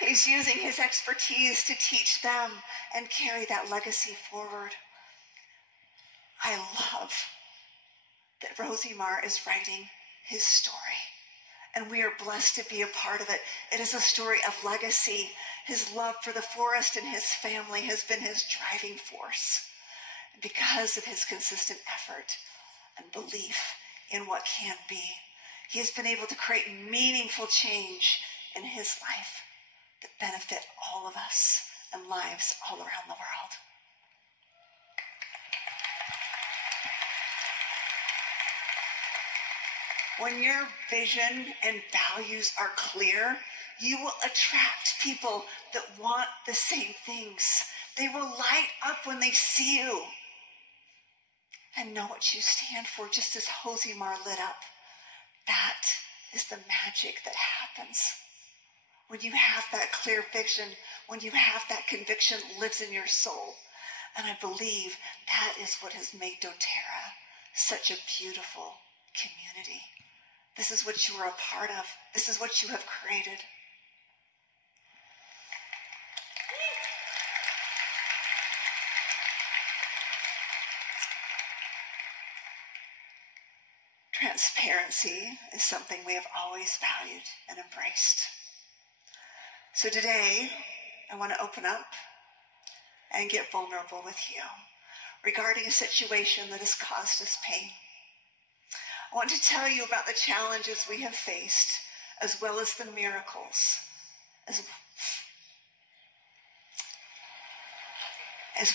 He's using his expertise to teach them and carry that legacy forward. I love that Rosie Marr is writing his story, and we are blessed to be a part of it. It is a story of legacy. His love for the forest and his family has been his driving force. Because of his consistent effort and belief in what can be, he has been able to create meaningful change in his life that benefit all of us and lives all around the world. When your vision and values are clear, you will attract people that want the same things. They will light up when they see you and know what you stand for, just as Rosie Marr lit up. That is the magic that happens when you have that clear vision, when you have that conviction lives in your soul. And I believe that is what has made doTERRA such a beautiful community. This is what you are a part of. This is what you have created. Transparency is something we have always valued and embraced. So today, I want to open up and get vulnerable with you regarding a situation that has caused us pain. I want to tell you about the challenges we have faced, as well as the miracles, as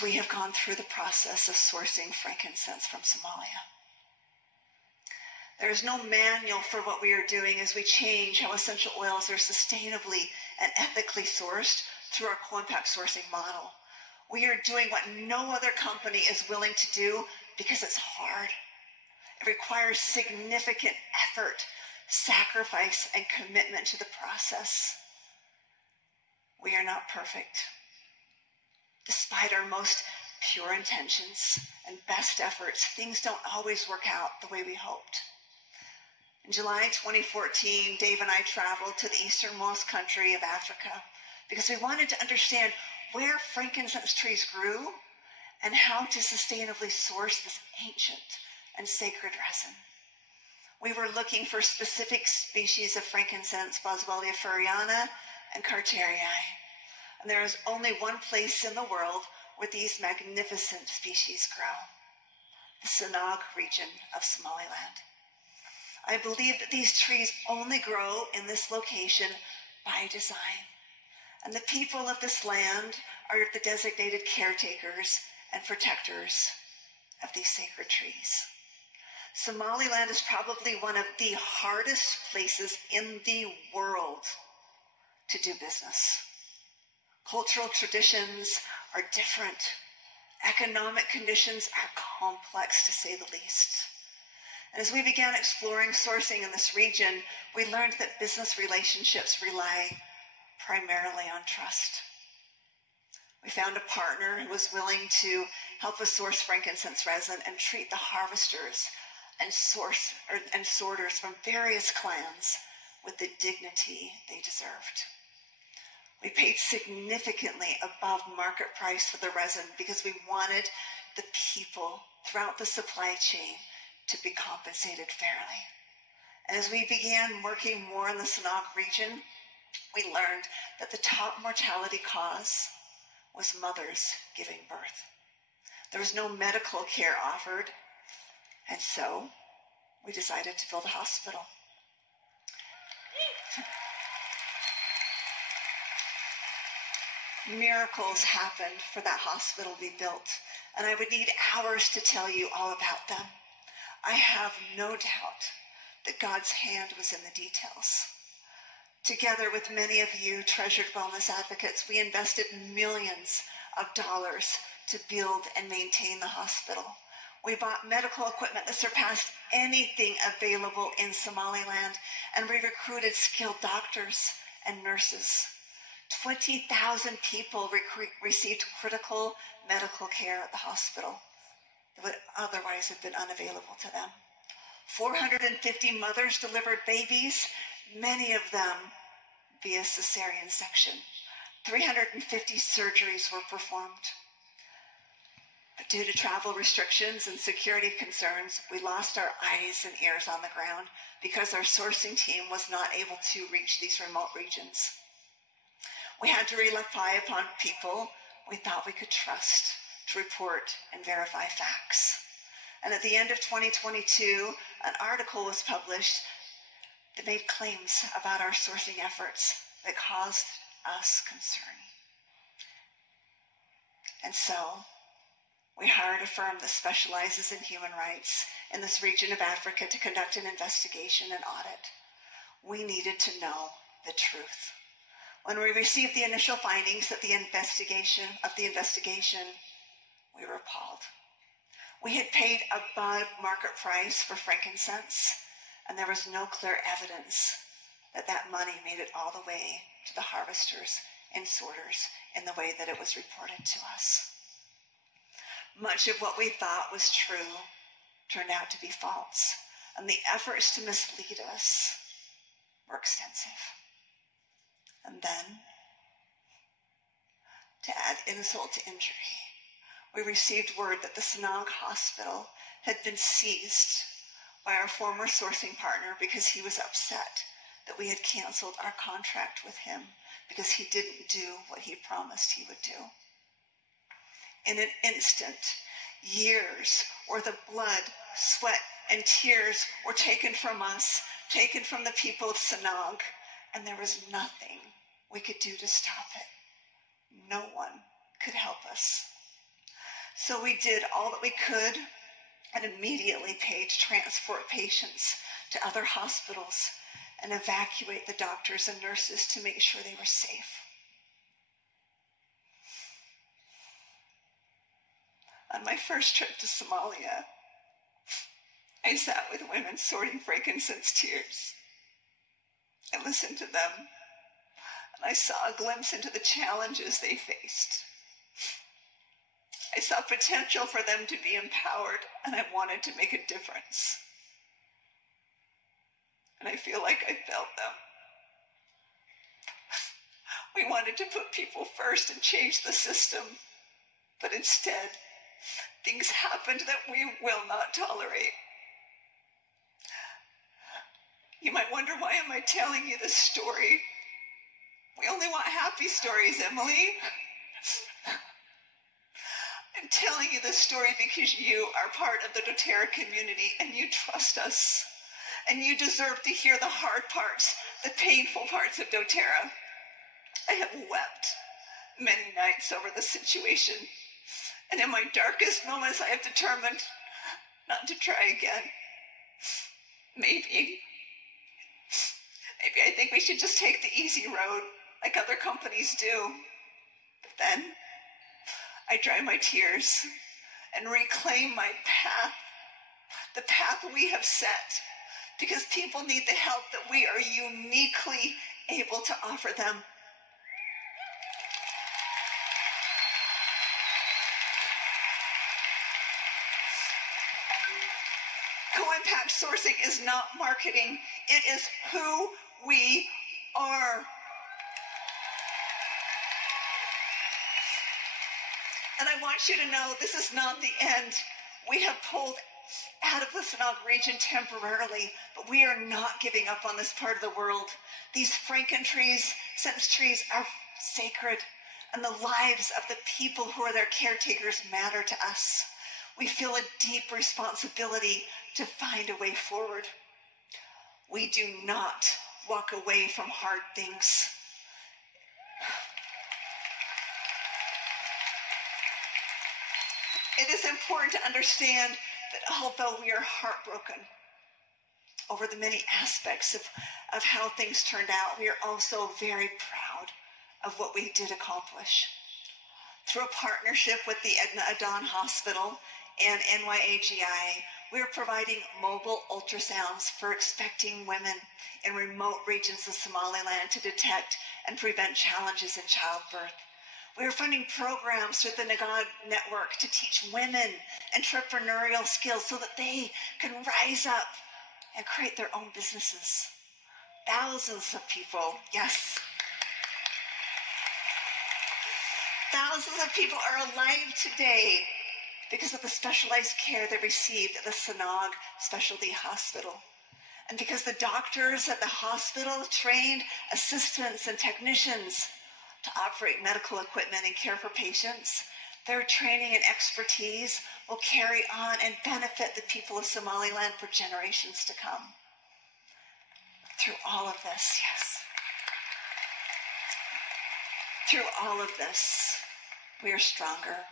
we have gone through the process of sourcing frankincense from Somalia. There is no manual for what we are doing as we change how essential oils are sustainably and ethically sourced through our co-impact sourcing model. We are doing what no other company is willing to do because it's hard. It requires significant effort, sacrifice, and commitment to the process. We are not perfect. Despite our most pure intentions and best efforts, things don't always work out the way we hoped. In July 2014, Dave and I traveled to the easternmost country of Africa because we wanted to understand where frankincense trees grew and how to sustainably source this ancient and sacred resin. We were looking for specific species of frankincense, Boswellia furriana and Carterii. And there is only one place in the world where these magnificent species grow, the Sanag region of Somaliland. I believe that these trees only grow in this location by design. And the people of this land are the designated caretakers and protectors of these sacred trees. Somaliland is probably one of the hardest places in the world to do business. Cultural traditions are different. Economic conditions are complex, to say the least. And as we began exploring sourcing in this region, we learned that business relationships rely primarily on trust. We found a partner who was willing to help us source frankincense resin and treat the harvesters and sorters from various clans with the dignity they deserved. We paid significantly above market price for the resin because we wanted the people throughout the supply chain to be compensated fairly. And as we began working more in the Sanag region, we learned that the top mortality cause was mothers giving birth. There was no medical care offered, and so we decided to build a hospital. Miracles happened for that hospital to be built, and I would need hours to tell you all about them. I have no doubt that God's hand was in the details. Together with many of you treasured wellness advocates, we invested millions of dollars to build and maintain the hospital. We bought medical equipment that surpassed anything available in Somaliland, and we recruited skilled doctors and nurses. 20,000 people received critical medical care at the hospital that would otherwise have been unavailable to them. 450 mothers delivered babies, many of them via cesarean section. 350 surgeries were performed. But due to travel restrictions and security concerns, we lost our eyes and ears on the ground because our sourcing team was not able to reach these remote regions. We had to rely upon people we thought we could trust to report and verify facts. And at the end of 2022, an article was published that made claims about our sourcing efforts that caused us concern. And so, we hired a firm that specializes in human rights in this region of Africa to conduct an investigation and audit. We needed to know the truth. When we received the initial findings of the investigation, we were appalled. We had paid above market price for frankincense, and there was no clear evidence that that money made it all the way to the harvesters and sorters in the way that it was reported to us. Much of what we thought was true turned out to be false, and the efforts to mislead us were extensive. And then, to add insult to injury, we received word that the Sanang Hospital had been seized by our former sourcing partner because he was upset that we had canceled our contract with him because he didn't do what he promised he would do. In an instant, years worth of blood, sweat, and tears were taken from us, taken from the people of Sanang, and there was nothing we could do to stop it. No one could help us. So we did all that we could and immediately paid to transport patients to other hospitals and evacuate the doctors and nurses to make sure they were safe. On my first trip to Somalia, I sat with women sorting frankincense tears. I listened to them, and I saw a glimpse into the challenges they faced. I saw potential for them to be empowered, and I wanted to make a difference. And I feel like I felt them. We wanted to put people first and change the system, but instead, things happened that we will not tolerate. You might wonder, why am I telling you this story? We only want happy stories, Emily. I'm telling you this story because you are part of the doTERRA community and you trust us. And you deserve to hear the hard parts, the painful parts of doTERRA. I have wept many nights over the situation. And in my darkest moments, I have determined not to try again. Maybe I think we should just take the easy road like other companies do. But then I dry my tears and reclaim my path, the path we have set, because people need the help that we are uniquely able to offer them. Co-impact sourcing is not marketing. It is who we are. And I want you to know this is not the end. We have pulled out of the Sanang region temporarily, but we are not giving up on this part of the world. These franken-trees, trees are sacred, and the lives of the people who are their caretakers matter to us. We feel a deep responsibility to find a way forward. We do not walk away from hard things. It is important to understand that although we are heartbroken over the many aspects of how things turned out, we are also very proud of what we did accomplish. Through a partnership with the Edna Adan Hospital and NYAGI, we are providing mobile ultrasounds for expecting women in remote regions of Somaliland to detect and prevent challenges in childbirth. We are funding programs through the Nagad Network to teach women entrepreneurial skills so that they can rise up and create their own businesses. Thousands of people, yes. thousands of people are alive today because of the specialized care they received at the Sanag Specialty Hospital. And because the doctors at the hospital trained assistants and technicians to operate medical equipment and care for patients, their training and expertise will carry on and benefit the people of Somaliland for generations to come. Through all of this, yes. Through all of this, we are stronger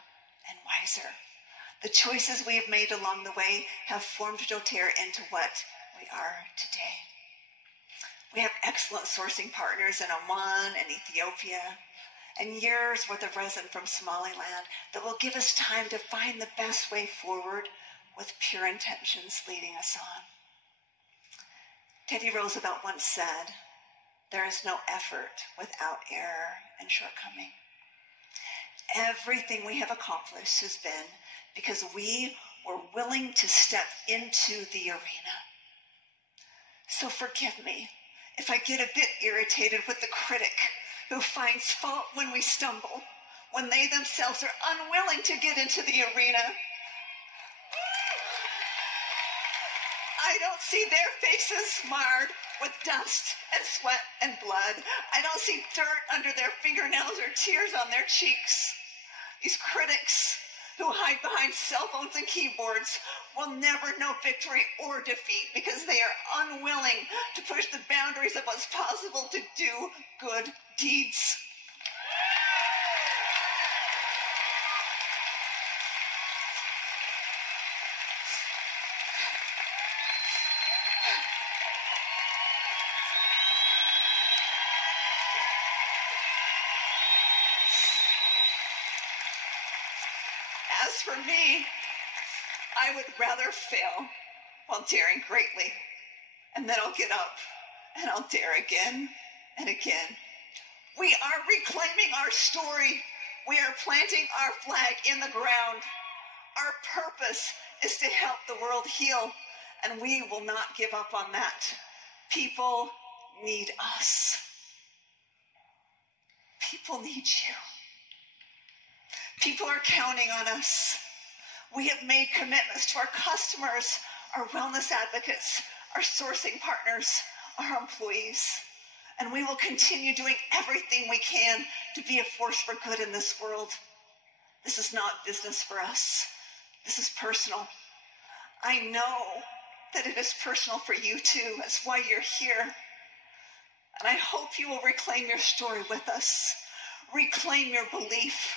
and wiser. The choices we have made along the way have formed doTERRA into what we are today. We have excellent sourcing partners in Oman and Ethiopia, and years worth of resin from Somaliland that will give us time to find the best way forward with pure intentions leading us on. Teddy Roosevelt once said, "There is no effort without error and shortcoming." Everything we have accomplished has been because we were willing to step into the arena. So forgive me if I get a bit irritated with the critic who finds fault when we stumble, when they themselves are unwilling to get into the arena. I don't see their faces marred with dust and sweat and blood. I don't see dirt under their fingernails or tears on their cheeks. These critics who hide behind cell phones and keyboards will never know victory or defeat because they are unwilling to push the boundaries of what's possible to do good deeds. As for me, I would rather fail while daring greatly, and then I'll get up and I'll dare again and again. We are reclaiming our story. We are planting our flag in the ground. Our purpose is to help the world heal, and we will not give up on that. People need us. People need you. People are counting on us. We have made commitments to our customers, our wellness advocates, our sourcing partners, our employees, and we will continue doing everything we can to be a force for good in this world. This is not business for us. This is personal. I know that it is personal for you too. That's why you're here. And I hope you will reclaim your story with us. Reclaim your belief.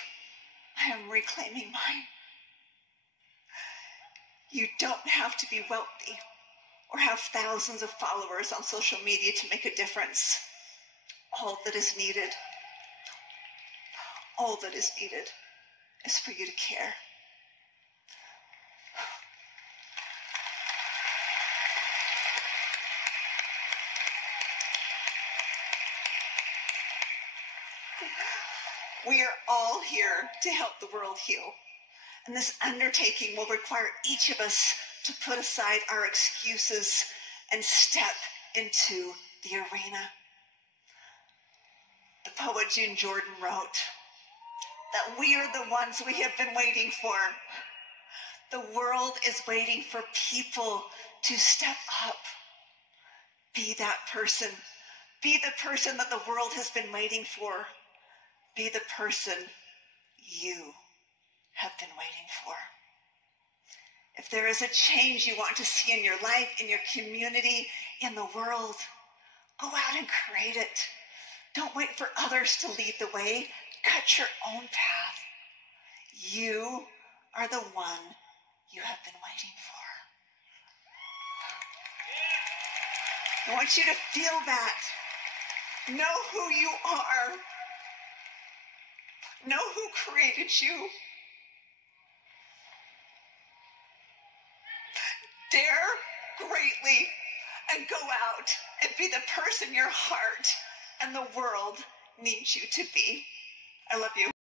I am reclaiming mine. You don't have to be wealthy or have thousands of followers on social media to make a difference. All that is needed is for you to care. We are all here to help the world heal. And this undertaking will require each of us to put aside our excuses and step into the arena. The poet June Jordan wrote that we are the ones we have been waiting for. The world is waiting for people to step up. Be that person. Be the person that the world has been waiting for. Be the person you have been waiting for. If there is a change you want to see in your life, in your community, in the world, go out and create it. Don't wait for others to lead the way. Cut your own path. You are the one you have been waiting for. I want you to feel that. Know who you are. Know who created you. Dare greatly and go out and be the person your heart and the world needs you to be. I love you.